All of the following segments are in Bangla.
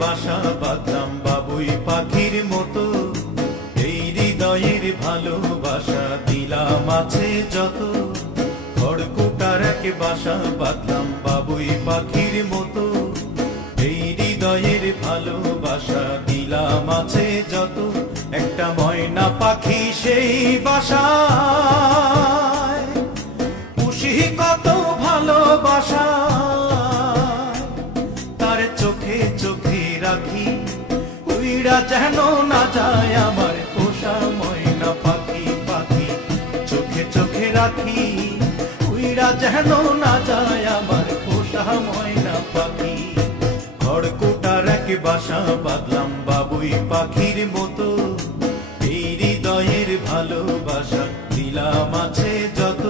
বাসা বাঁধলাম বাবুই পাখির মতো, এই হৃদয়ের ভালোবাসা দিলাম আছে যত। খড়কুটার এক বাসা বাঁধলাম বাবুই পাখির মতো, এই হৃদয়ের ভালোবাসা দিলাম আছে যত। একটা ময়না পাখি সেই বাসায়, পুষি কত ভালোবাসা, তার চোখে চোখে রাখি, উইরা যেন না যায় আমার পোষা ময়না পাখি। পাখি চোখে চোখে রাখি, উইরা যেন না যায় আমার পোষা ময়না পাখি। খড়কুটার এক বাসা বাঁধলাম বাবুই পাখির মতো, এই হৃদয়ের ভালোবাসা দিলাম আছে যত।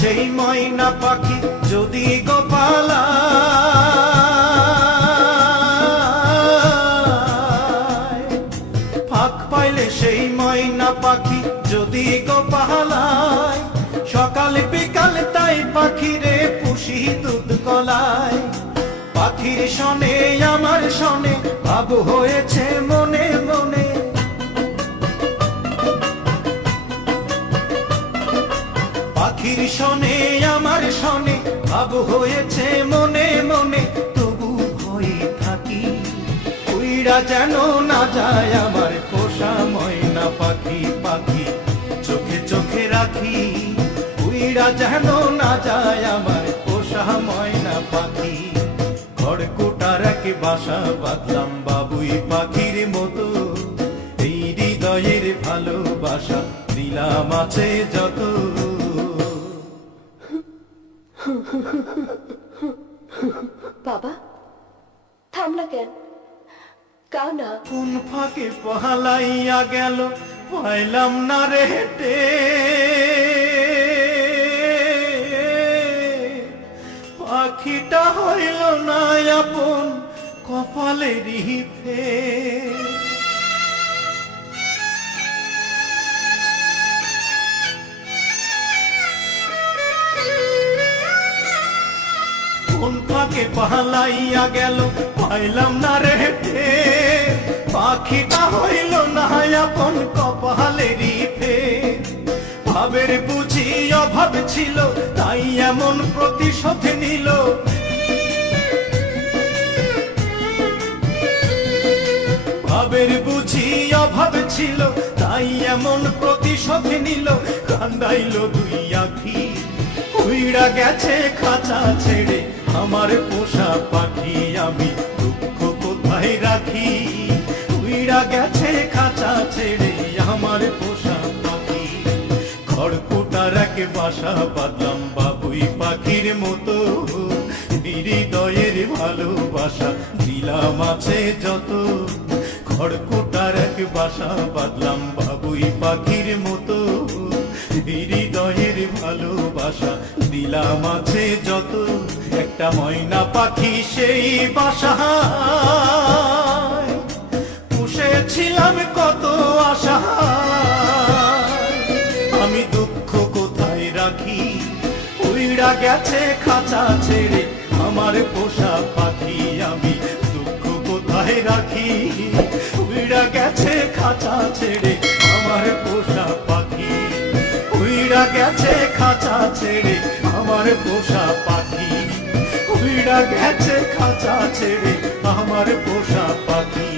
সেই ময়না পাখি যদি গোপালা, ফাঁক পাইলে সেই ময়না পাখি যদি গোপালায়, সকাল বিকাল তাই পাখিরে পুষি দুধ কলায়। পাখির শনে আমার শনে ভাব হয়েছে মনে মনে, পাখির শনে আমার শনে ভাব হয়েছে মনে মনে। তবু ভয়ে থাকি, উইরা যেন না যায় আমার পোষা ময়না পাখি। পাখি চোখে চোখে রাখি, উইরা যেন না যায় আমার পোষা ময়না পাখি। খড়কুটার এক বাসা বাঁধলাম বাবুই পাখির মতো, এই হৃদয়ের ভালোবাসা দিলাম আছে যত। বাবা থামলা কেন? কাও না। কোন ফাঁকে পহালাইয়া গেল পাইলাম না রে হেঁটে, পাখিটা হইল না আপন কপালেরই ফের। কোন ফাঁকে পালাইয়া গেল পাইলাম না রে হেঁটে, পাখিটা হইল না আপন কপালেরই ফের। ভাবের বুঝি অভাব ছিল তাই এমন প্রতিশোধ নিল, ভাবের বুঝি অভাব ছিল তাই এমন প্রতিশোধ নিল। কান্দাইল দুই আখি, উইরা গেছে খাঁচা ছেড়ে আমার পোষা পাখি। আমি দুঃখ কোথায় রাখি, উইরা গেছে খাঁচা ছেড়ে আমার পোষা পাখি। খড়কুটার এক বাসা বাঁধলাম বাবুই পাখির মতো, হৃদয়ের ভালোবাসা দিলাম আছে যত। খড়কুটার এক বাসা বাঁধলাম বাবুই পাখির মতো, হৃদয়ের ভালোবাসা দিলাম আছে যত। একটা ময়না পাখি সেই বাসায়, পুষেছিলাম কত আশা, আমি দুঃখ কোথায় রাখি, উইরা গেছে খাঁচা ছেড়ে আমার পোষা পাখি। আমি দুঃখ কোথায় রাখি, উইরা গেছে খাঁচা ছেড়ে আমার পোষা পাখি। উইরা গেছে খাঁচা ছেড়ে আমার পোষা পাখি, উইরা গেছে খাঁচা ছেড়ে আমার পোষা পাখি।